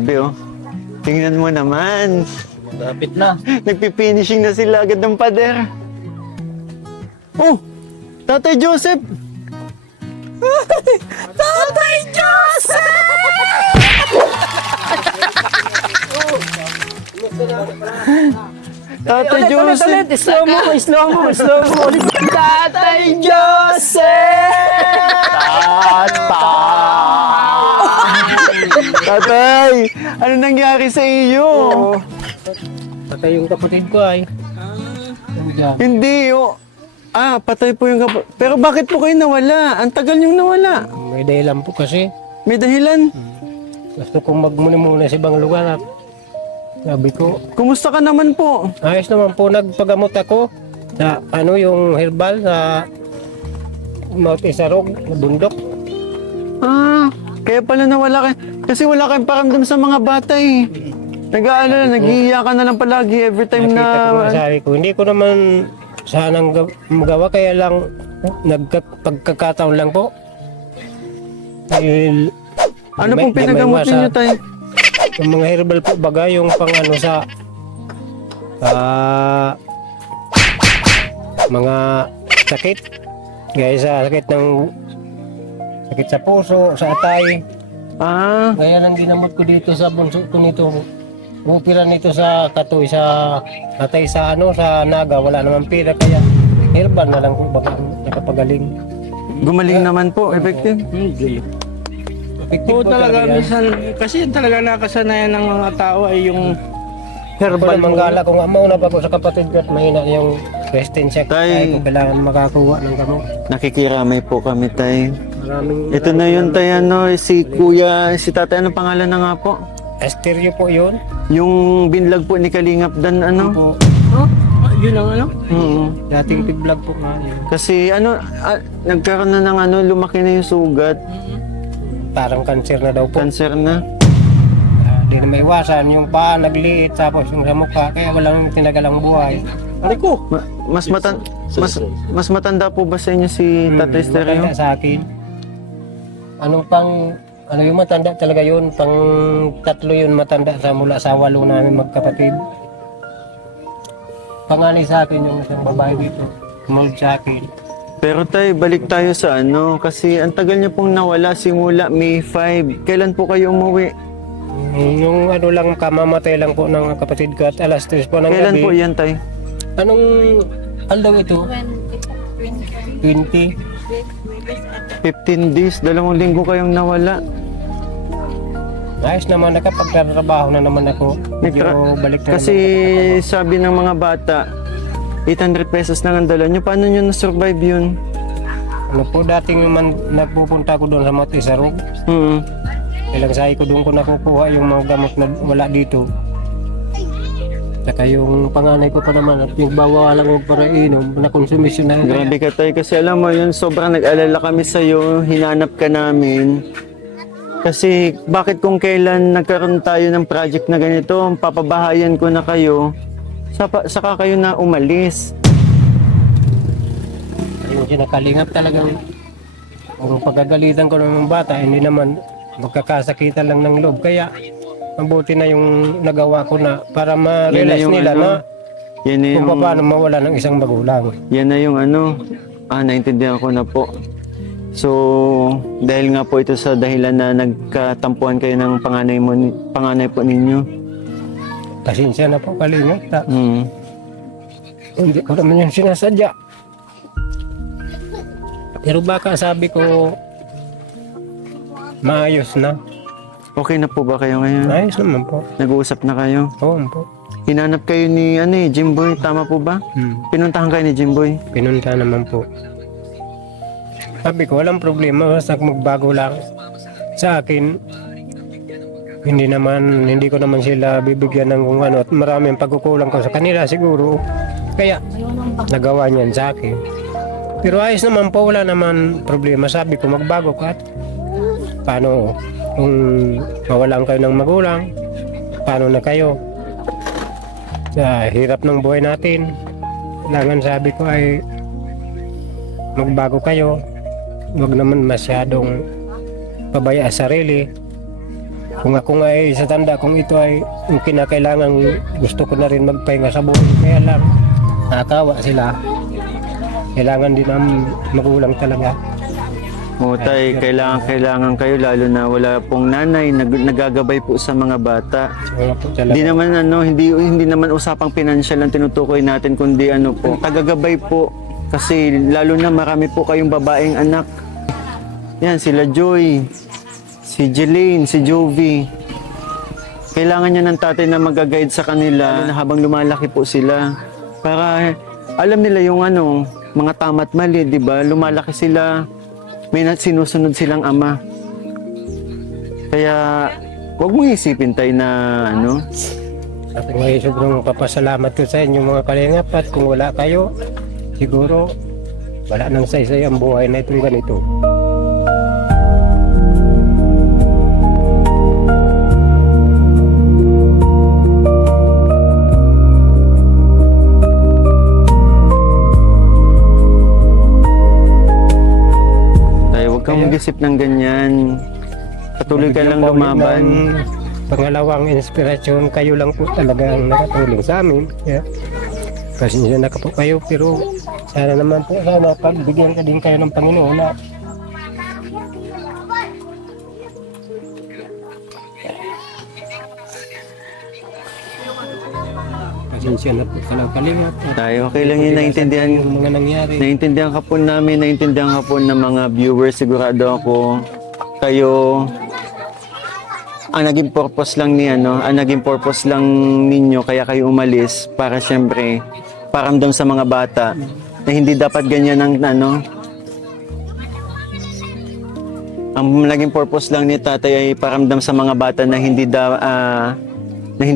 Grabe oh. Tingnan mo naman. Lapit na. Nagpifinishing na sila agad ng pader. Oh! Tatay Joseph! Tatay Joseph! Tatay Joseph! Slow mo. Tatay Joseph! Tatay! Ano nangyari sa iyo? Patay yung kapatid ko ay. Nandiyan. Hindi, oh. Patay po yung kapatid. Pero bakit po kayo nawala? Ang tagal niyong nawala. May dahilan po kasi. May dahilan. Gusto kong magmuni-muna sa ibang lugar at sabi ko, Kumusta ka naman po? ayos naman po nagpagamot ako sa yung herbal sa Mount Isarog, sa bundok. Kaya pala nawala kayo. Kasi wala kayong paramdam sa mga bata eh. Nag-aalala, nag-iiyakan na lang palagi every time Nakita ko na... sabi ko, hindi ko naman sanang magawa, kaya lang pagkakataon lang po. Dahil Ano may- pong may pinagamot maiwasan. ninyo tayo? Yung mga herbal po baga, yung pang sa mga sakit. Gaya sa sakit sa puso, sa atay. Gaya lang ginamot ko dito sa bunso ko nito. Upira nito sa katoy, sa atay, sa sa naga. Wala naman pira, kaya herbal na lang po baka nakapagaling. Gumaling naman po, effective. Effective Oo po talaga, yan. minsan, kasi talaga nakasanayan ng mga tao ay yung Herbal herbal mo. manggala ko nga mauna pa ko sa kapatid ko at mahina yung resistensya ko. Tay. Kaya ko kailangan makakuha ng gamot. Nakikiramay po kami tayo. Maraming Ito na yun tayo, ano, si kuya, si tatay, anong pangalan na nga po? Asterio po yun. Yung binlog po ni Kalingap Dan, ano? Po, Yun ang ano? dating pig-vlog po nga yun. Kasi ano, nagkaroon na ng ano, lumaki na yung sugat. Parang cancer na daw po. Cancer na. Hindi na may iwasan. Yung paa nagliit, tapos yung sa mukha, kaya walang tinagalang buhay. Ano ko? Mas matanda po ba sa inyo si Tatay Stereo? Matanda sa akin. Ano yung matanda talaga yun, pang 3 yun matanda sa mula sa 8 namin magkapatid. Panganay sa akin yung isang babae dito, mold sa akin. Pero tay, balik tayo sa ano, kasi ang tagal niyo pong nawala simula May 5. Kailan po kayo umuwi? Yung lang, kamamatay lang po ng kapatid ko at alas 3 po ng Kailan gabi. po yan tay? Anong aldaw ito? 20. 15 days, 2 linggo kayong nawala. Ayos naman, nakapagtatrabaho na naman ako. Medyo balik na Kasi sabi ng mga bata, 800 pesos lang ang dala nyo. Paano nyo na-survive yun? naman. Ano po, dating man nagpupunta ko doon sa Mount Isarog. Ilang sahi ko doon ko nakukuha yung mga gamot na wala dito. Saka yung panganay ko pa naman at yung bawalan ko para inom, nakonsumisyon na. Grabe ka tay, kasi alam mo yun, sobrang nag-alala kami sa'yo, hinanap ka namin. Kasi bakit kung kailan nagkaroon tayo ng project na ganito, papabahayan ko na kayo, saka kayo na umalis. Yung sinakalingap talagang kung pagkagalitan ko ng mga bata, hindi naman magkakasakitan lang ng loob. Kaya mabuti na yung nagawa ko na para ma-realize yung nila ano, na yan na yung, kung paano mawala ng isang magulang. yan na yung ano, naintindihan ko na po. So, dahil nga po ito sa dahilan na nagkatampuan kayo ng panganay po ninyo. Pasensya na po, kalingap. Hmm. Hindi ko naman yung sinasadya. Pero baka sabi ko, maayos na. Okay na po ba kayo ngayon? Ayos naman po. Nag-uusap na kayo? Oo po. Hinanap kayo ni Jimboy, tama po ba? Pinuntahan kayo ni Jimboy? Pinunta naman po. Sabi ko, walang problema, basta magbago lang. Sa akin, hindi ko naman sila bibigyan ng kung ano at maraming pagkukulang ko sa kanila siguro. Kaya, nagawa niyan sa akin. Pero ayos naman po, wala naman problema. Sabi ko, magbago ka at paano kung mawalan kayo ng magulang, paano na kayo? Sa hirap ng buhay natin, kailangan sabi ko ay magbago kayo. Huwag naman masyadong pabaya sa sarili. Kung ako nga ay sa tanda, kung ito ay yung kinakailangan, gusto ko na rin magpahinga sa buhay. Kaya lang, nakakawa sila. Kailangan din ang magulang talaga. O tay, kailangan kayo lalo na wala pong nanay nagagabay po sa mga bata. So, po talaga. Hindi naman hindi naman usapang pinansyal ang tinutukoy natin kundi ano po, tagagabay po kasi lalo na marami po kayong babaeng anak. Yan sila Joy, si Jeline, si Jovi. Kailangan niya ng tatay na mag-guide sa kanila na habang lumalaki po sila para alam nila yung ano, mga tama't mali, 'di ba? Lumalaki sila, may sinusunod silang ama. Kaya huwag mong isipin tayo na ano. At ngayon sobrang papasalamat ko sa inyo mga kalingap at kung wala kayo, siguro wala nang saysay ang buhay na itong ganito. Huwag kang mag-isip ng ganyan. Patuloy ka lang lumaban. Pangalawang inspirasyon, kayo lang po talaga ang nakatulong sa amin. Kaya, pasensya na po kayo, pero sana naman po, sana pagbigyan ka din kayo ng Panginoon na pasensya na po talaga kalingap. Tayo, okay lang yun, naiintindihan. Yung mga nangyari. Naiintindihan ka po namin, naiintindihan ka po ng mga viewers, sigurado ako. Kayo, ang naging purpose lang ninyo, kaya kayo umalis para siyempre, paramdam sa mga bata na hindi dapat ganyan ang ano. Ang naging purpose lang ni tatay ay paramdam sa mga bata na hindi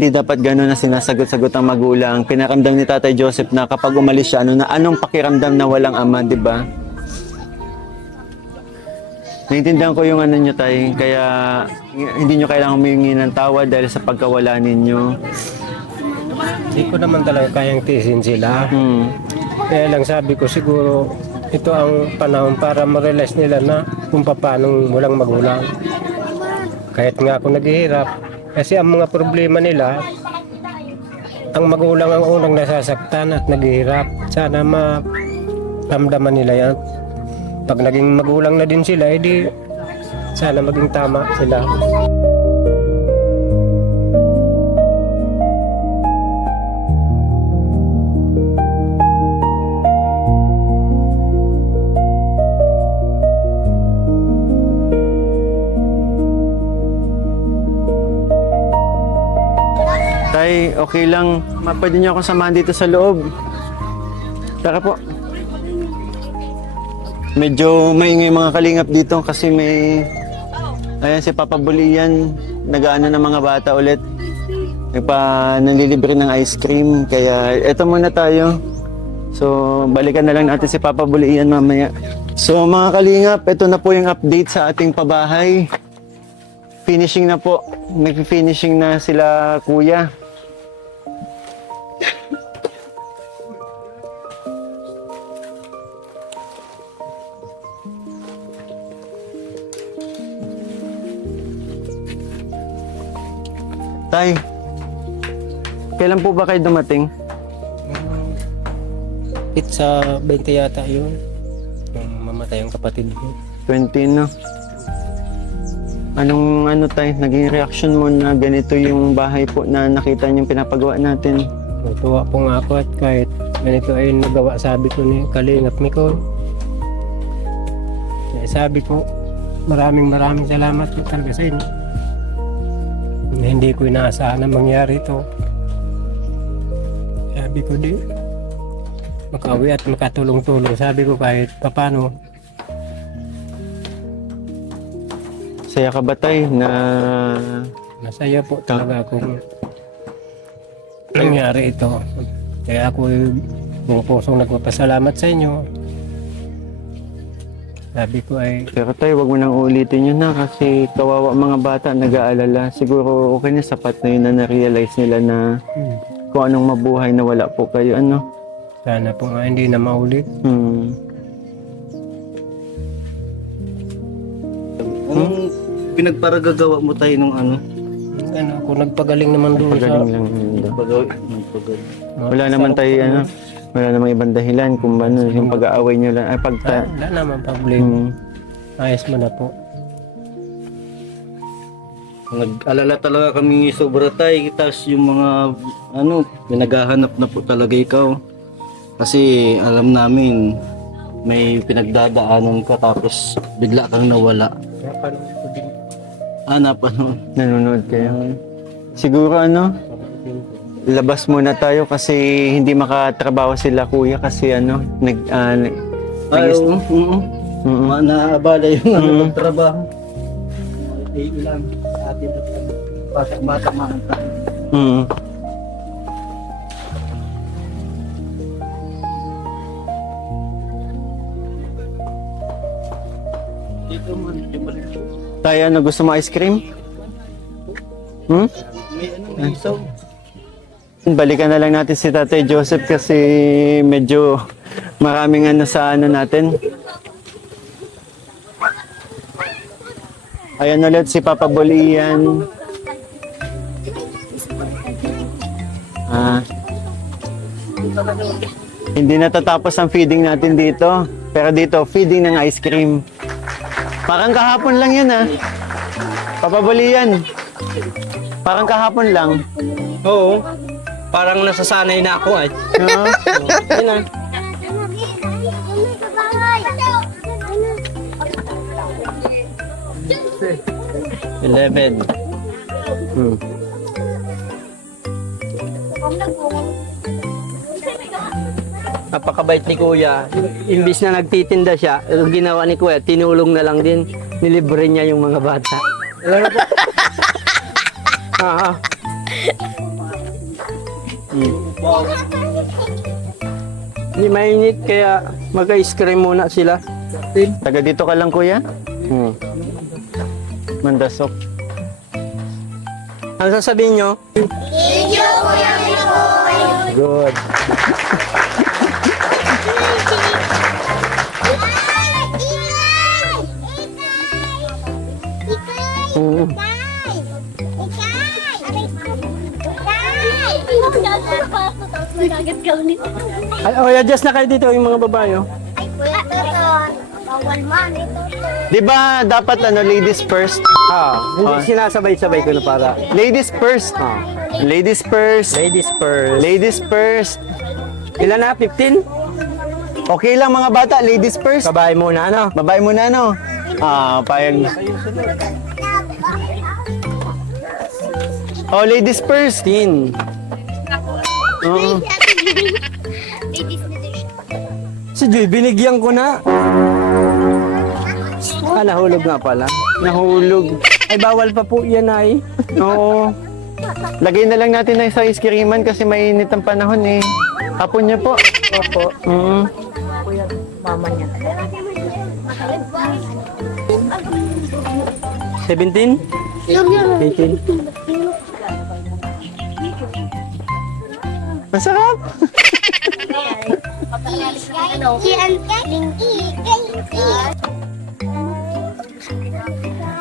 dapat gano'n na sinasagot-sagot ang magulang. Pinaramdam ni Tatay Joseph na kapag umalis siya, anong pakiramdam na walang ama, di ba? Naintindihan ko yung ano nyo, tay. Kaya hindi nyo kailangang humingi ng tawad dahil sa pagkawala ninyo. Hindi ko naman talaga kayang tiisin sila. Kaya lang sabi ko siguro ito ang panahon para ma-realize nila na kung paano walang magulang. Kahit nga ako naghihirap, kasi ang mga problema nila, ang magulang ang unang nasasaktan at naghihirap. Sana maramdaman nila yan. Pag naging magulang na din sila, edi sana maging tama sila. Tay, okay lang. Pwede niyo akong samahan dito sa loob. Tara po. Medyo maingay mga kalingap dito kasi may... Ayan si Papa Bulian. Nag-aano ng mga bata ulit. Nanlilibre ng ice cream. Kaya eto muna tayo. So, balikan na lang natin si Papa Bulian mamaya. So, mga kalingap, ito na po yung update sa ating pabahay. Finishing na po. Nag-finishing na sila kuya. Tay, kailan po ba kayo dumating? Sa 20 yata yun. Nung mamatay ang kapatid ko. 20 no? Anong tay, naging reaction mo na ganito yung bahay po na nakita niyong pinapagawa natin? Tuwa po nga ako at kahit ganito ay nagawa, sabi ko ni Kalingap Miko. Sabi ko, maraming salamat po talaga sa inyo. Hindi ko inaasahan na mangyari ito. Sabi ko di, makawi at makatulong-tulong. Sabi ko kahit papano. Saya ka ba tay na... Masaya po talaga kung nangyari ito. Kaya ako buong pusong nagpapasalamat sa inyo. Sabi ko ay... Pero tay, wag mo nang ulitin yun na kasi kawawa mga bata, nag-aalala. Siguro okay na, sapat na yun na na-realize nila na kung anong mabuhay na wala po kayo, ano? Sana po nga hindi na maulit. Anong pinagparagagawa mo tayo nung ano? nagpagaling naman doon sa... Pagaling lang yun. Wala naman tayo, ano, wala namang ibang dahilan kung ano, yung pag-aaway nyo lang. Ay, Wala naman problema. Ayos mo na po. Nag-alala talaga kami sobra tay, tapos yung mga ano, pinaghahanap na po talaga ikaw. Kasi alam namin may pinagdadaanan ka tapos bigla kang nawala. Napanood ko din. Napanood. Nanonood kayo. Siguro ano, labas muna tayo kasi hindi makatrabaho sila kuya kasi ano, Naabala yung ano, trabaho. Ilan sa atin at bata mga dito man, Tayo, ano, gusto mo ice cream? may isaw. Balikan na lang natin si Tatay Joseph kasi medyo maraming ano sa ano natin. Ayan ulit si Papa Bolian. Hindi natatapos ang feeding natin dito. Pero dito, feeding ng ice cream. Parang kahapon lang yan Papa Bolian. Parang kahapon lang. Oo. Parang nasasanay na ako ay. Yun na. Napakabait ni Kuya. Imbis na nagtitinda siya, ang ginawa ni Kuya, tinulong na lang din. Nilibre niya yung mga bata. Ah. Hindi mainit kaya mag-ice cream muna sila. Taga dito ka lang kuya? Mandasok. Ano sasabihin nyo? Good. Ay, adjust na kayo dito yung mga babae. Oh. Di ba dapat ano, ladies first? Hindi sinasabay-sabay ko na para. Ladies first. Ladies first. Ladies first. Ladies first. Ilan na? 15? Okay lang mga bata, ladies first. Babae muna, ano? Babae muna no. Payag. Oh, ladies first. 15. Oo. Si Joy, binigyan ko na. Nahulog nga pala. Nahulog. Ay, bawal pa po yan ay. Oo. Lagay na lang natin na sa ice creaman kasi mainit ang panahon eh. Hapon niyo po. Opo. Mama niya. 17? 18? Masarap.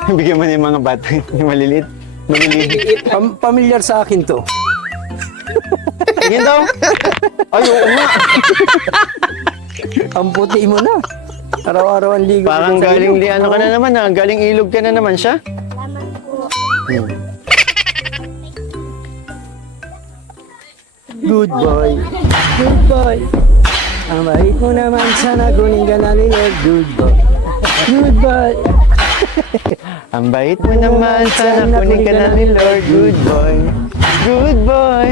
Bigyan mo na yung mga bata, yung maliliit. Maliliit. Pamilyar sa akin to. Tingin daw. Ay, oo nga. Ang puti mo na. Araw-araw ang ligo. Parang sa galing ilog. ano ka na naman galing ilog ka na naman siya. Good boy. Good boy. Ang bait mo naman sana kunin ka na ni Lord. Good boy. Good boy. Ang bait mo naman, sana kunin ka na ni Lord. Good boy. Good boy.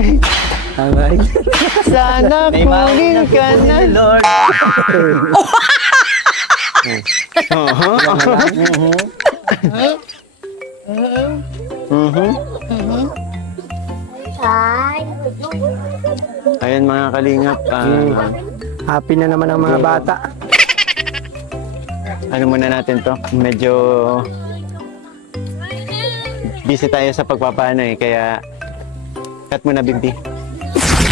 Ang bait. Sana kunin ka na ni Lord. Ayan mga kalingap. Happy na naman ang mga bata. Ano muna natin to? Medyo busy tayo sa pagpapano eh. Kaya cut mo na, Bimbi.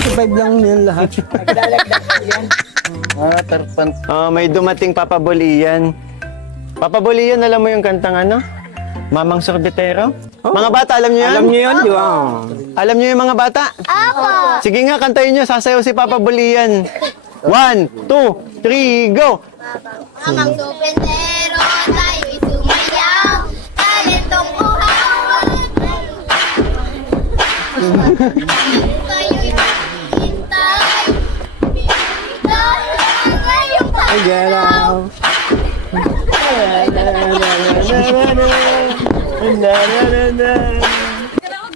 Survive lang yan lahat. Tarpan. May dumating Papa Bolian. Papa Bolian, alam mo yung kantang ano? Mamang Sorbetero? Mga bata, alam niyo yan? Alam niyo yun, di ba? Alam niyo yung mga bata? Sige nga, kantayin niyo. Sasayaw si Papa Bulian. 1, 2, 3, go! Amang supentero, tayo'y sumayaw. Talentong uhaw. Tayo'y hintay. Dahil ngayong Galaw.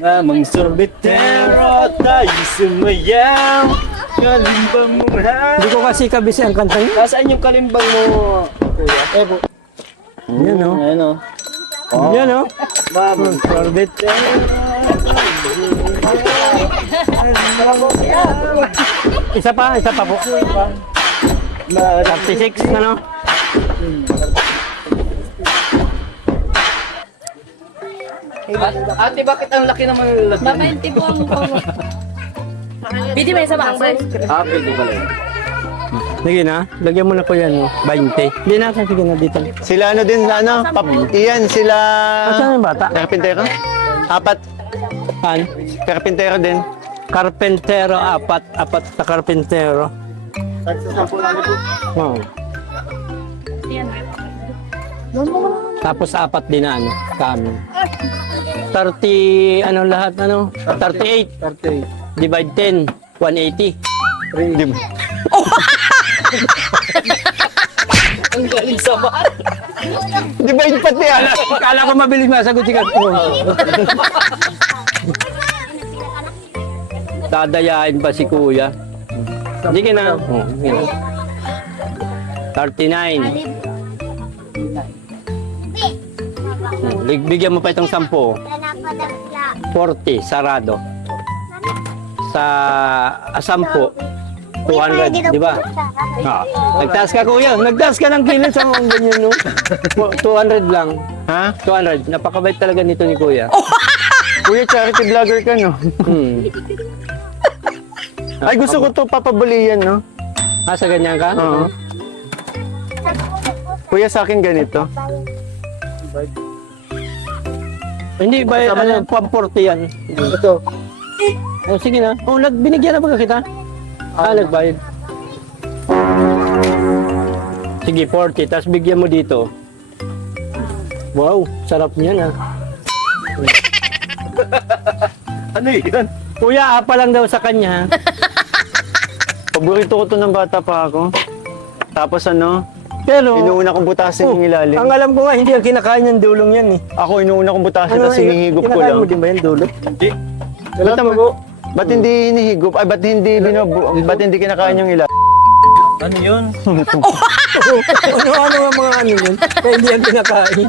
Amang sorbetero, tayo sumayaw. Kalimbang mong Hindi ko kasi kabisi ang kanta niya. Nasaan yung kalimbang mo, kuya? Evo. Yan o. Ayan o. Yan o. Amang sorbetero. Isa pa po. 36, ano? Ate, bakit ang laki naman ng lagyan? Mabenti po ang bungo. Pwede ba yung sa baso? Pwede pala yun. Sige na, lagyan mo na ko yan, no? 20. Hindi na, sige na dito. Sila ano din, Iyan, sila... Asan yung bata? Karpintero? 4. An? Karpintero din. Karpentero, apat na karpentero. Oh. Tapos 4 din na, ano, kami. 30, ano lahat, ano? 38. Divide 10, 180. Di ba? Ang galing sa bar. Divide pati yan. Kala ko mabilis masagot si Katro. Dadayain pa si Kuya. Sige na. Oh, sige na. 39. Bigyan mo pa itong 10. 40, sarado. Sa 10, 200, di ba? Nagtaas ka, Kuya. Nagtaas ka ng kilos ang ganyan, no? 200 lang. Ha? 200. Napakabait talaga nito ni Kuya. Kuya, charity vlogger ka, no? Hmm. Ay, gusto ko to papabulian, no? Ah, sa ganyan ka? Oo. Kuya, sa akin ganito. Hindi ba, ano, 40 yan. Ito. Oh, sige na. Oh, binigyan na ba kita? Nagbayad. Sige, 40. Tapos bigyan mo dito. Wow, sarap niyan, ah. Ano yun? Kuya, apa lang daw sa kanya. Paborito ko to ng bata pa ako. Tapos ano, Pero, inuuna kong butasin yung ilalim. ang alam ko nga, hindi ang kinakain yung dulong yan, eh. Ako, inuuna kong butasin, tapos hinihigop ko kinakain lang. mo din ba yung dulong? Hindi. Ba't naman? Ba't hindi hinihigop? Ay, ba't hindi kinakain yung ilalim? Ano yun? Ano ang mga ano yun? Kaya hindi ang kinakain.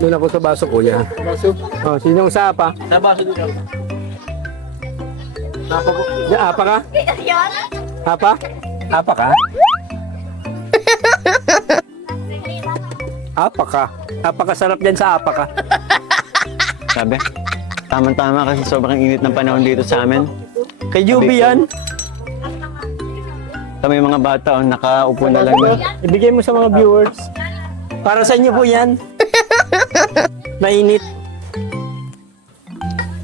Doon ako sa baso, Kuya. Baso? Oh, sinong sapa? Nabaso dito. Apa ka? Apa? Apa ka? Apa ka? Napakasarap dyan sa apa ka. Sabi, tama-tama kasi sobrang init ng panahon dito sa amin. Kay Juby yan. Kami mga bata, nakaupo na lang. Ibigay mo sa mga viewers. Para sa inyo po yan. Mainit.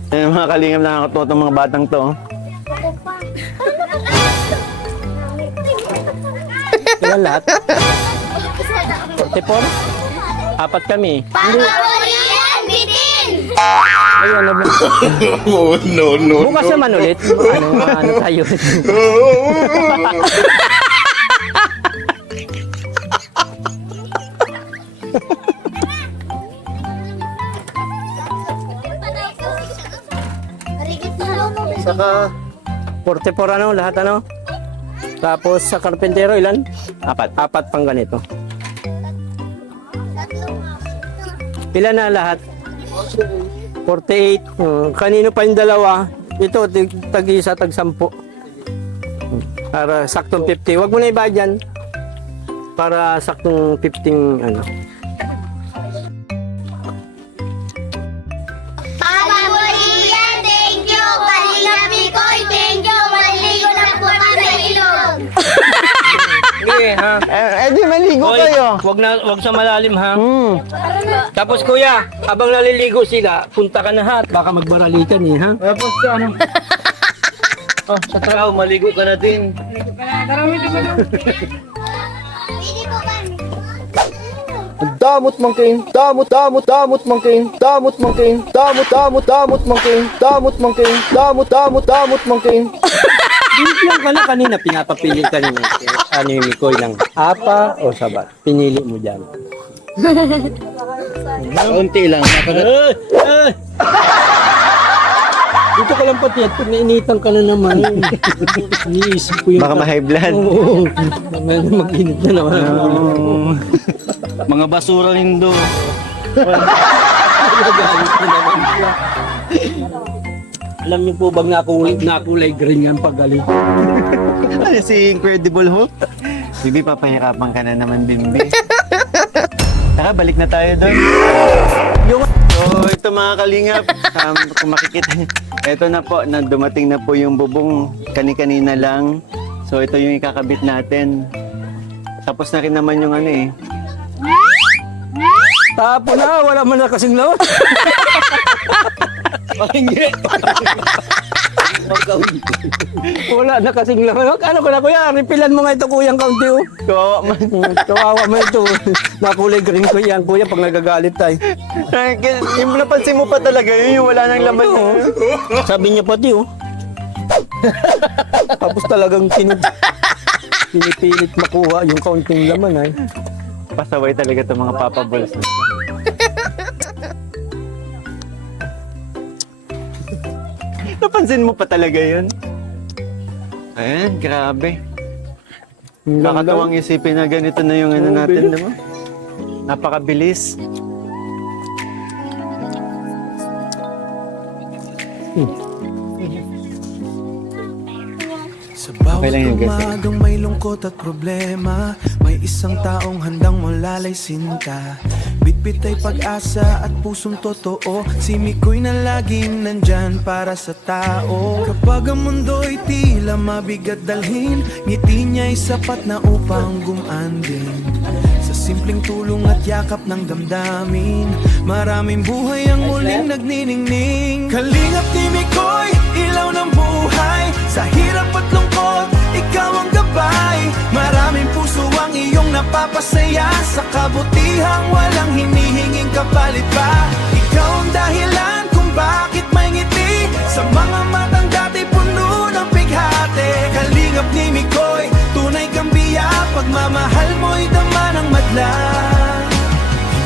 Yung mga kalingam nakakatuwa itong mga batang to. Ilan lahat? 44? 4 kami. Papabulian, bitin! Ayun, ano ba? Oh, no. Bukas naman ulit. Ano tayo? Saka, 44 ano, lahat ano? Tapos sa karpentero, ilan? 4 pang ganito. Ilan na lahat? 48. Kanino pa yung dalawa? Ito, tag-isa, tag-10. Para saktong 50. Huwag mo na iba dyan. Para saktong 15, ano. Papabulian, thank you! Kalingap Mikoy, thank you! Maligo na po kami! ha? Di maligo Hoy, kayo. wag sa malalim, ha? Hmm. Tapos kuya, habang naliligo sila, punta ka na ha, at baka magbaralikan eh, ha? Tapos ano? Sa trabaho, maligo ka na din. Pwede po ba? Damot mangking, damot mangking, damot mangking, damot mangking, damot mangking, damot mangking. Yung ka na kanina, pinapapili kanina. Ano yung Mikoy ng apa o sabat? Pinili mo dyan. Kaunti lang. Dito ka lang pati at nainitan ka na naman. Iniisip ko yung... Baka ma-high blood. Oo. Mag-init na naman. Mga basura lindo. Nagalit na naman siya. Alam niyo po bang nakulay green yan pag galit? Ano si Incredible Hulk? Bibi, papahirapan ka na naman, Bimbi. Tara, balik na tayo doon. So, ito mga kalingap, kung makikita niyo, ito na po, dumating na po yung bubong kani-kanina lang. So, ito yung ikakabit natin. Tapos na rin naman yung ano eh. Tapo na, wala man na kasing lawan. Wala na kasing lawan. Ano ko na kuya, repilan mo nga ito kuyang kaunti oh. Kawawa man. Kawawa mo ito. Nakulay green ko yan kuya pag nagagalit tayo. Yung napansin mo pa talaga yun, yung wala nang laman. Sabi niya pati oh. Tapos talagang pinipilit makuha yung kaunting laman ay. Pasaway talaga itong mga Papa Balls. Napansin mo pa talaga yun? Ayan, grabe. Nakakatawang isipin na ganito na yung ano natin, diba? Napakabilis. Sa bawat Okay lang yun, guys. umagang may lungkot at problema, may isang taong handang malalaisin ka. Bitbit ay pag-asa at pusong totoo, si Mikoy na laging nandyan para sa tao. Kapag ang mundo'y tila mabigat dalhin, ngiti niya'y sapat na upang gumaan din. Sa simpleng tulong at yakap ng damdamin, maraming buhay ang muling nagniningning. Kalingap ni Mikoy, ilaw ng buhay, sa hirap at lungkot, ikaw ang gabay. Maraming puso ang iyong napapasaya, sa kabutihang walang hinihinging kapalit pa. Ikaw ang dahilan kung bakit may ngiti, sa mga matang dati puno ng pighati. Kalingap ni Mikoy, tunay kang biya, pagmamahal mo'y dama ng madla.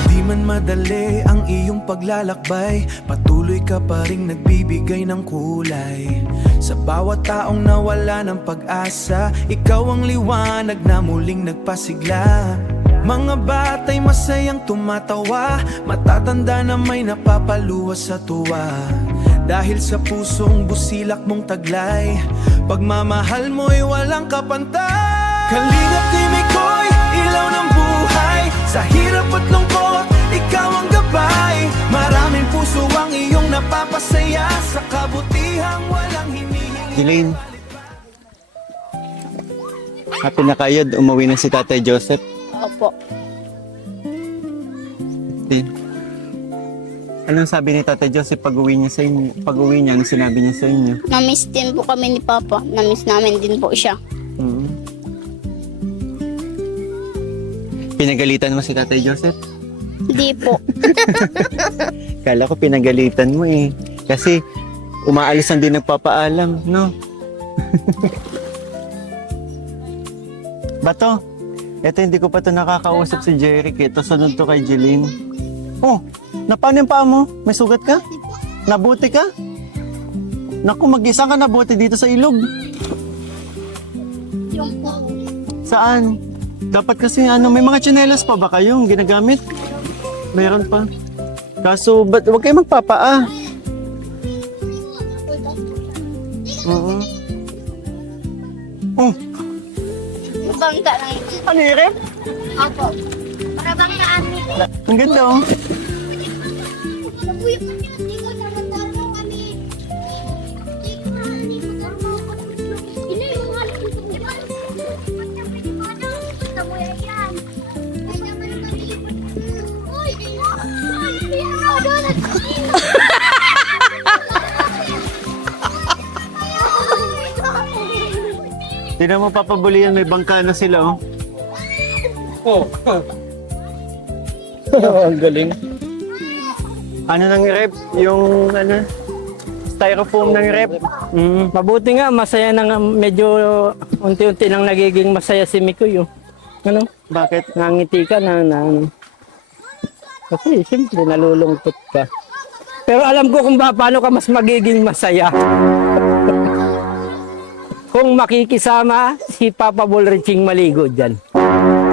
Hindi man madali ang iyong paglalakbay, patuloy ka pa ring nagbibigay ng kulay. Sa bawat taong nawala ng pag-asa, ikaw ang liwanag na muling nagpasigla. Mga bata'y masayang tumatawa, matatanda na may napapaluwas sa tuwa. Dahil sa pusong busilak mong taglay, pagmamahal mo'y walang kapantay. Kalingap ni Mikoy, ilaw ng buhay, sa hirap at lungkot, ikaw ang gabay. Maraming puso ang iyong napapasaya, sa kabutihang walang hinihinging. Jelaine, happy na kayo, umuwi na si Tatay Joseph. Opo. Anong sabi ni Tatay Joseph pag-uwi niya sa inyo? Pag-uwi niya, anong sinabi niya sa inyo? Namiss din po kami ni Papa. Namiss namin din po siya. Hmm. Pinagalitan mo si Tatay Joseph? Hindi po. Kala ko pinagalitan mo eh. Kasi umaalis ang din nagpapaalam, no? Bato, eto hindi ko pa to nakakausap si Jeric. Ito sunod to kay Jeline. Oh, paano yung paa mo? May sugat ka? Nabuti ka? Naku, mag-isa ka nabuti dito sa ilog. Yung po. Saan? Dapat kasi may mga tsinelas pa ba kayong ginagamit? Meron pa. Kaso, wag kayo magpapaa. Oo. Oh, Bangga lang. ano yung rep? Opo. Para bang naami. Ang ganda oh. Tignan mo, Papa Boy, yan, may bangka na sila, oh. Ang galing. Ano ng rep? Yung, ano, styrofoam ng rep. Mabuti nga, masaya na nga, medyo unti-unti nang nagiging masaya si Mikoy. Ano? Bakit? Nangiti ka na, ano. Kasi siyempre nalulungkot ka. Pero alam ko kung paano ka mas magiging masaya. Kung makikisama si Papa Bol Riching maligo dyan.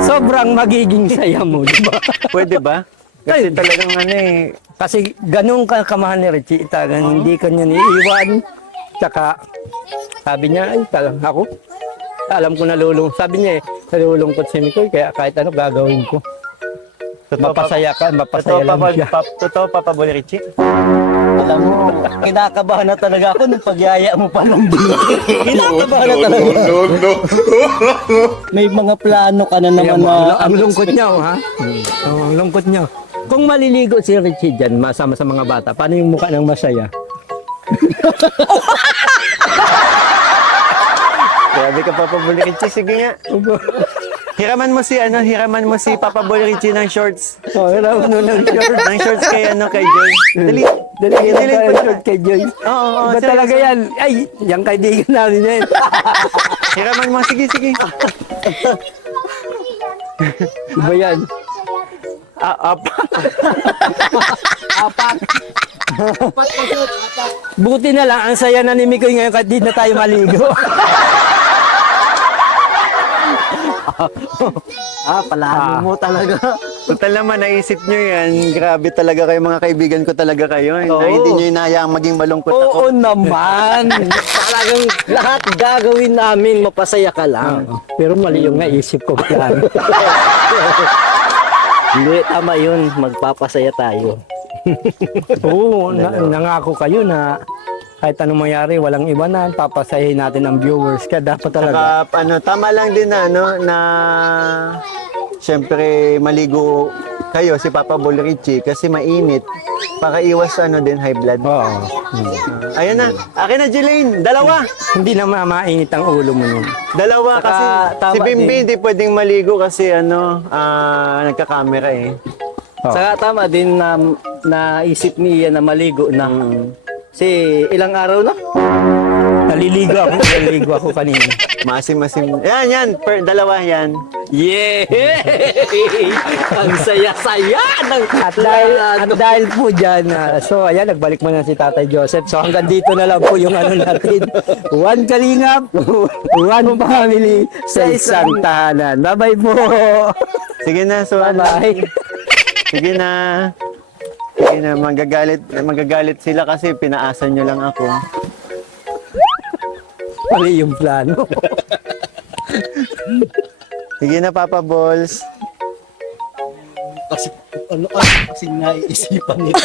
Sobrang magiging saya mo, di ba? Pwede ba? Kasi talagang ano eh. Kasi ganun ka kamahal ni Richie, talagang hindi ka niya niiwan. Tsaka sabi niya, ay talagang ako, alam ko sabi niya nalulungkot si Mikoy, kaya kahit ano gagawin ko. Mapasaya ka, mapasaya lang siya. Totoo, Papa Boy Richie? Alam mo, kinakabahan na talaga ako nung pagyaya mo pa ng dito. Kinakabahan na talaga. May mga plano ka na naman na... Ang lungkot niya, ha? Ang lungkot niya. Kung maliligo si Richie dyan, masama sa mga bata, paano yung mukha ng masaya? Grabe ka, Papa Boy Richie. Sige nga. Hiraman mo si Papa Boy Richie ng shorts. Oh, alam mo ng short. Ng shorts kay Joy. Dali. Dali mo ng short kay Joy. Oo, Iba talaga yan. Ay, yung kaibigan namin yan. Hiraman mo. Sige. Iba yan. Apat. Buti na lang, ang saya na ni Mikoy ngayon kahit di na tayo maligo. Plano mo talaga. Total naman, naisip nyo yan. Grabe talaga kayo, mga kaibigan ko talaga kayo. Na hindi nyo inahayaang maging malungkot ako. Oo naman. Talagang lahat gagawin namin, mapasaya ka lang. Pero mali yung naisip ko plan. Hindi, tama yun. Magpapasaya tayo. Oo, nangako kayo na kahit anong mangyari, walang iba na, papasayahin natin ang viewers. Kaya dapat talaga. Saka, tama lang din na siyempre maligo kayo si Papa Boy Richie kasi mainit para iwas din high blood. Oo. Ayan na. Akin na, Jelaine. Dalawa. Hindi na mainit ang ulo mo yun. Dalawa Saka, kasi tama si Bimbi din. hindi pwedeng maligo kasi nagka-camera eh. Saka tama din na naisip niya na maligo na. Kasi ilang araw na? Naliligo ako kanina. Masim. Yan. Dalawa yan. Yeah! Ang saya-saya ng At dahil po dyan, so ayan, nagbalik mo na si Tatay Joseph. So hanggang dito na lang po yung natin. One Kalingap, one family sa isang tahanan. Bye-bye po! Sige na, so Bye-bye! Sige na, magagalit sila kasi pinaasan nyo lang ako. Mali yung plano. Sige na, Papa Balls. Kasi kasi naiisipan nito.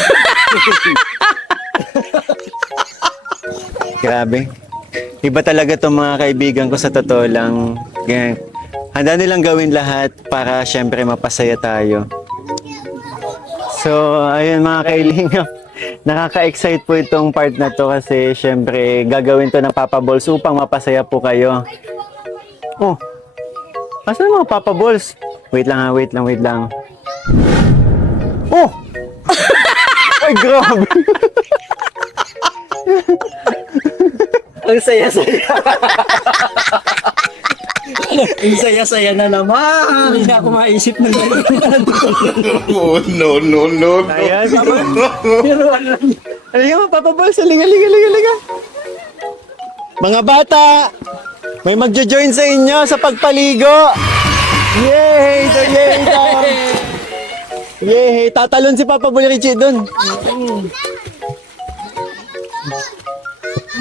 Grabe. Iba talaga itong mga kaibigan ko sa totoo lang. Ganyan. Handa nilang gawin lahat para syempre mapasaya tayo. So, ayun mga kailingap. Nakaka-excite po itong part na to kasi syempre gagawin to ng Papa Balls upang mapasaya po kayo. Oh, asan mga Papa Balls? Wait lang. Oh! Ay, grabe! Ang saya-saya. Ang saya-saya na naman. Hindi na ako maisip ng ganyan. Oh, no. Ayan, Pero ano, halika mga Papa Balls, halika. Mga bata, may magjo-join sa inyo sa pagpaligo. Yay! Yay! Tatalon si Papa Boy Richie doon.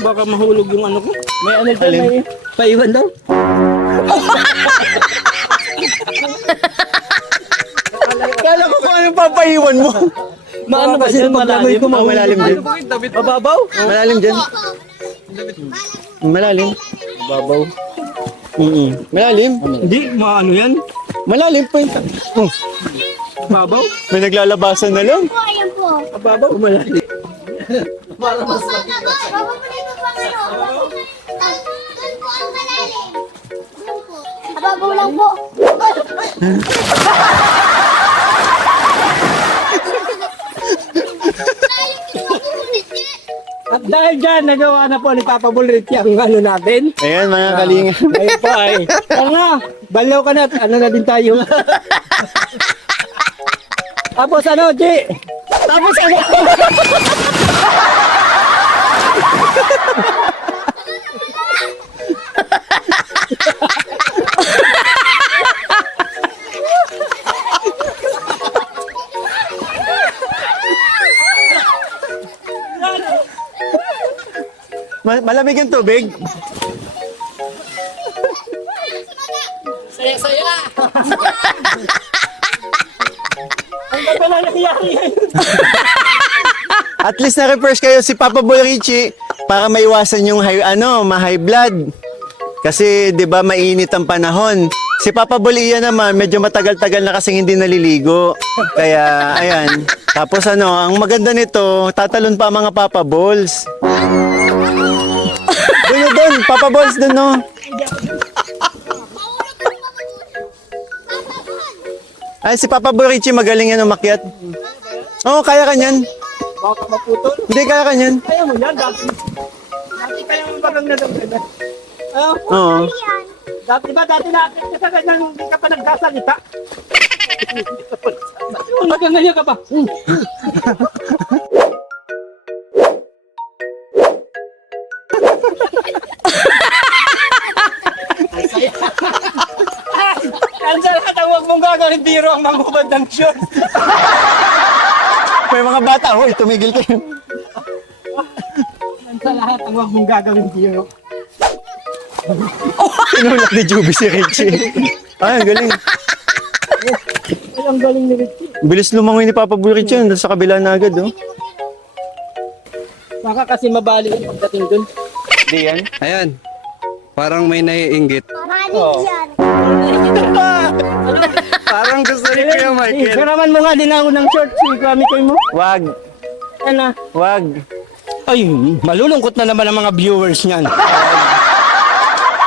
baka mahulog yung ano ko. May ano dyan, may paiwan daw. Kala ko kung anong papaiwan mo. Maano ba dyan? Malalim. Malalim din. Mababaw? Malalim din. Malalim. Mababaw. Malalim. Hindi, maano yan? Malalim po yung... Babaw? May naglalabasan na lang. Po, ayan po. Babaw, malalim. Doon po ang malalim. Doon po. Ababaw lang po. At dahil dyan, nagawa na po ni Papa Bulrit yung ano natin. Ayan, mga kalinga. Ayun po ay. Tara, balaw ka na at ano na din tayo. Tapos ano, G? Tapos ano? Malamig ang tubig. At least na-refresh kayo si Papa Boy Richie para maiwasan yung ma-high blood. Kasi 'di ba mainit ang panahon. Si Papa Bolia naman medyo matagal-tagal na kasing hindi naliligo. Kaya ayan. Tapos ang maganda nito, tatalon pa ang mga Papa Balls. Doon, Papa Balls doon, no? Ay, si Papa Boy Richie magaling yan umakyat. Oo, kaya ka niyan. Baka maputol. Hindi, kaya ka niyan. Kaya mo yan, dati. Dati kaya mo bagang nadagdagan. Oo. Dati ba, dati natin kasi ganyan hindi ka pa nagsasalita. Hanggang ganyan ka pa. Ang lahat ang huwag mong gagawin biro ang mangubad ng short. May mga bata, hoy, tumigil kayo. Ang sa lahat ang huwag mong gagawin biro. Tinulak ni Juby si Richie. Ay, ang galing. Ay, ang galing ni Richie. Bilis lumangoy ni Papa Boy Richie, nasa kabila na agad, oh. Baka kasi mabali yung pagdating dun. Hindi yan. Ayan. Parang may naiinggit. Manig yan. Parang gusto ni Kuya Michael. Saraman mo nga din ako ng short. Gamitoy mo. Wag, Ano? wag. Ay, malulungkot na naman ang mga viewers niyan.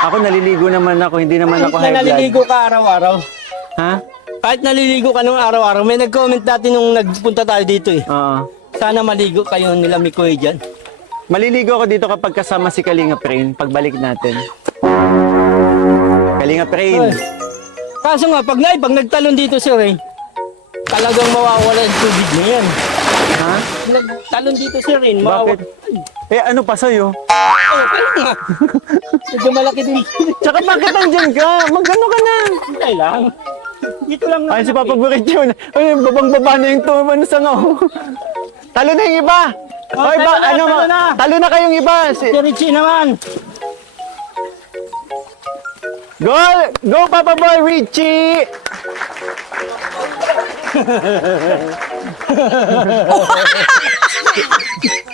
Ako naliligo naman ako, hindi naman ako Kahit high na blood. naliligo ka araw-araw. Ha? Kahit naliligo ka nung araw-araw. May nag-comment dati nung nagpunta tayo dito eh. Oo. Sana maligo kayo nila Mikoy dyan. Maliligo ako dito kapag kasama si Kalinga Prin, pagbalik natin. Kalinga Prin. Ay. Kaso nga, pag nagtalon dito si Ray, talagang mawawala yung tubig na yan. Ha? Nagtalon dito si Ray, Bakit? Eh, ano pa sa'yo? Oh, kaya nga. Medyo malaki din. Tsaka bakit nandyan ka? Magano ka na? Hintay lang. Dito lang Ay, si Papa Burit yun. Ay, babang-baba na yung tuman sa nga. Talo na yung iba. Oh, Ay, talo na, talo na. Talo na kayong iba. Si Richie naman. Go! Go, Papa Boy Richie!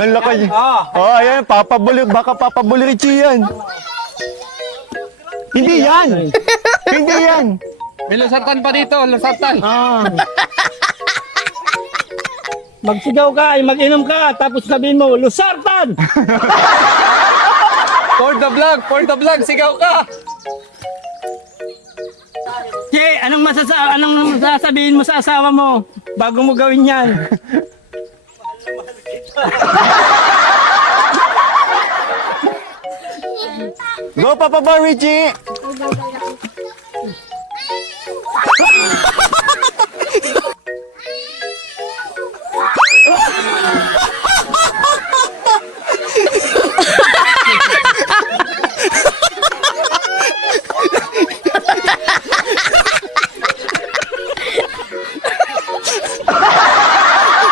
Ang laki. Oh, ayan. Baka Papa Boy Richie yan. Hindi yan. Hindi yan. May lusartan pa dito, lusartan. Ah. Magsigaw ka, ay mag-inom ka, tapos sabihin mo, Lusartan! For the vlog, sigaw ka. Che, anong masasabihin mo sa asawa mo bago mo gawin yan? Go, Papa Boy Richie!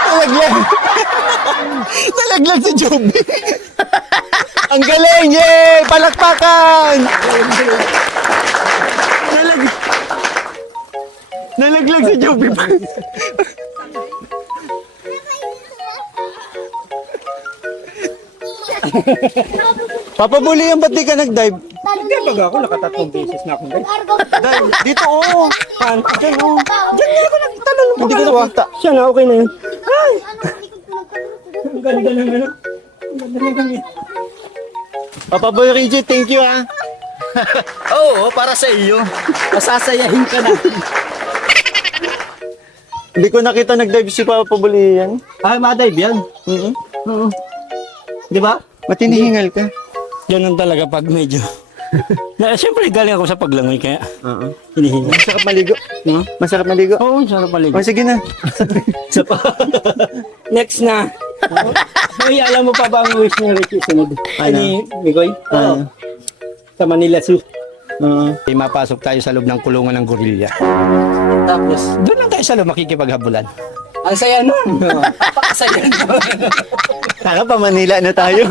Nalaglag. Nalaglag si Joby. Ang galing! Yay! Palakpakan! Nalaglag si Joby. Papa Bully, yan ba't di ka nag-dive? Hindi ba ako nakatatlong beses na akong guys? Dive. Dito, oo. Saan? Diyan, oo. Diyan hindi ko nagtalon Hindi ko nakita. Siya na, okay na yun. Ay! Ang ganda ng ano. Ang ganda ng gamit. Papa Boy Reggie, thank you ah. Oo, para sa iyo. Masasayahin ka na. Hindi ko nakita nag-dive si Papa Boy yan. Ay, madive yan. Mm-hmm. Di ba? Ba't hinihingal ka? Ganun talaga pag medyo. Siyempre, galing ako sa paglangoy kaya Oo. hinihinga. Masarap maligo. Masarap maligo. Oo, sarap pala. O sige na. Next na. May alam mo pa ba ang wish ni Ricky sunod? Ano? Ni Migoy? Ano? Sa Manila Zoo. Oo. Mapasok tayo sa loob ng kulungan ng gorilla. Tapos, Doon lang tayo sa loob makikipaghabulan. ang saya nun. Napakasaya nun. Taka pa Manila na tayo.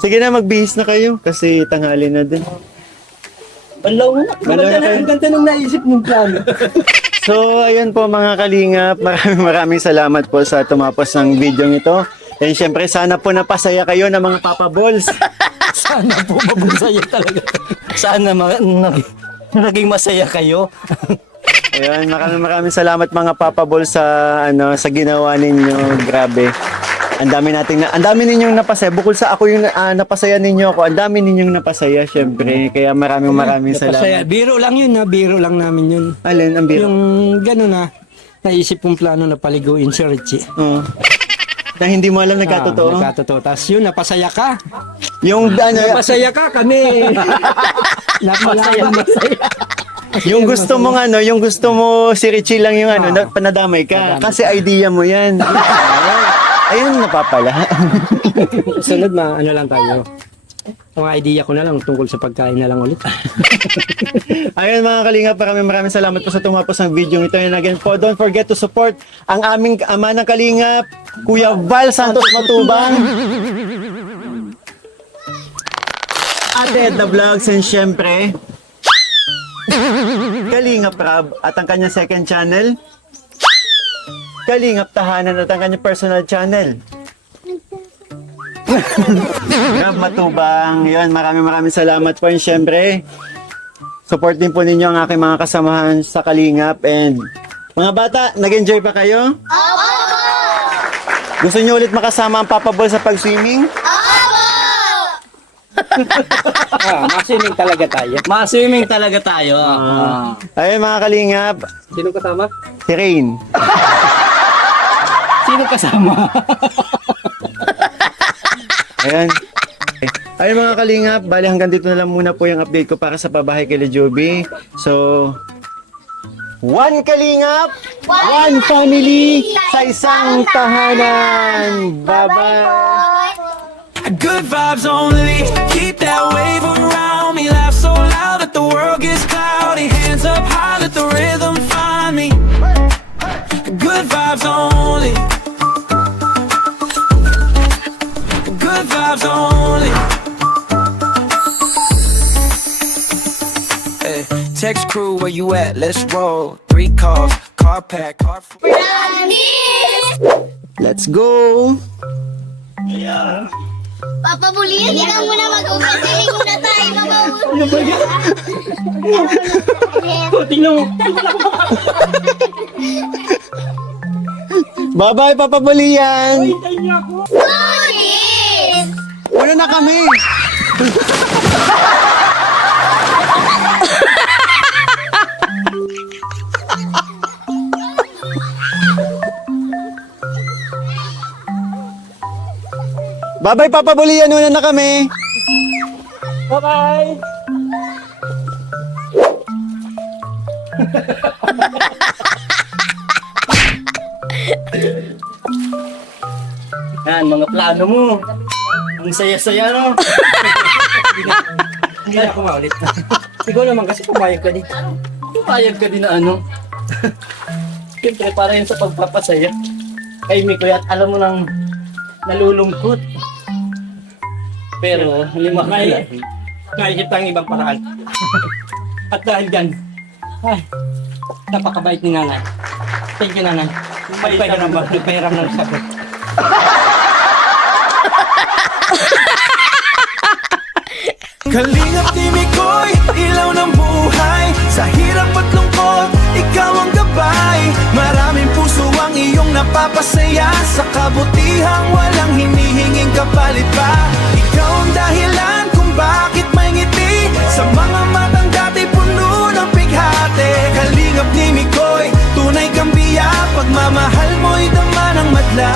Sige na, magbihis na kayo kasi tanghali na din. Banlaw na. Banlaw na kayo. Ang ganda nung naisip mong plano. So, ayun po mga kalingap. Maraming salamat po sa tumapos ng video ito. And syempre, sana po napasaya kayo ng mga Papa Balls. Sana po mabusaya talaga. Sana naging masaya kayo. Ayun, maraming salamat mga Papa Balls sa sa ginawa ninyo. Grabe. Ang dami ninyong napasaya. Bukod sa ako yung napasaya ninyo ako, ang dami ninyong napasaya syempre. Kaya maraming salamat. Biro lang yun na, biro lang namin yun. Alin ang biro? Yung gano'n na, naisip kong plano na paliguin si Richie. Oo. Na hindi mo alam nagkatotoo. Nagkatotoo. Tapos yun, napasaya ka. Yung Napasaya ka kami. Napasaya. yung gusto mo yung gusto mo si Richie lang yung panadamay ka. Kasi idea mo yan. Ayun, napapala. Sunod ano lang tayo. Ang idea ko na lang tungkol sa pagkain na lang ulit. Ayun mga kalingap, maraming salamat po sa tumapos ng video ito. And again po, don't forget to support ang aming ama ng kalingap, Kuya Val Santos Matubang, Ate Edna Vlogs, and syempre, Kalingap Rab at ang kanyang second channel, Kalingap Tahanan at ang kanyang personal channel. Rab Matubang. Yun, maraming salamat po. And syempre, support din po ninyo ang aking mga kasamahan sa Kalingap. And mga bata, nag-enjoy pa kayo? Opo! Gusto nyo ulit makasama ang Papa Ball sa pag-swimming? Maswimming talaga tayo. Maswimming talaga tayo. Ayun mga Kalingap, Sino kasama? si Rain. Sino kasama? Ayan. Ayun mga Kalingap, bali hanggang dito na lang muna po yung update ko para sa pabahay kay Joby. So, one Kalingap, one family sa isang tahanan. Bye-bye! Good vibes only, keep that wave around me. Laugh so loud that the world gets cloudy. Hands up high, let the rhythm find me. Good vibes only. Good vibes only. Hey, text crew, where you at? Let's roll. 3 calls, car pack, car full. Let's go! Papa Bully, hindi ka muna mag-ugat. Hindi muna tayo mag-ugat. Tingnan mo. Bye-bye, Papa Balian! Goodies! Una na kami! Bye-bye, Papa Balian! Una na kami! Bye-bye. Yan, mga plano mo. Ang saya-saya, no? Hindi na ako maulit. Ikaw naman kasi pumayag ka din. Payag ka din na ano. Siyempre, para yun sa pagpapasaya. Kay Miko, at alam mo nang nalulungkot. Pero, lima ka lang. Naisip tayong ibang paraan. At dahil dyan, ay, napakabait ni nanay. Thank you, nanay. Nagpahiram ba? Nagpahiram ng sakit. Kalingap ni Mikoy, ilaw ng buhay. Sa hirap at lungkot, ikaw ang gabay. Maraming puso ang iyong napapasaya. Sa kabutihang walang hinihinging kapalit pa. Ikaw ang dahilan kung bakit may ngiti. Sa mga matang dati puno ng pighati. Kalingap ni Mikoy, tunay kang biya. Pagmamahal mo'y dama ng madla.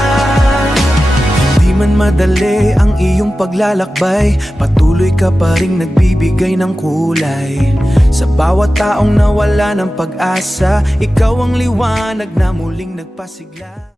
Di man madali ang iyong paglalakbay, patuloy ka pa ring nagbibigay ng kulay. Sa bawat taong nawala ng pag-asa, ikaw ang liwanag na muling nagpasigla.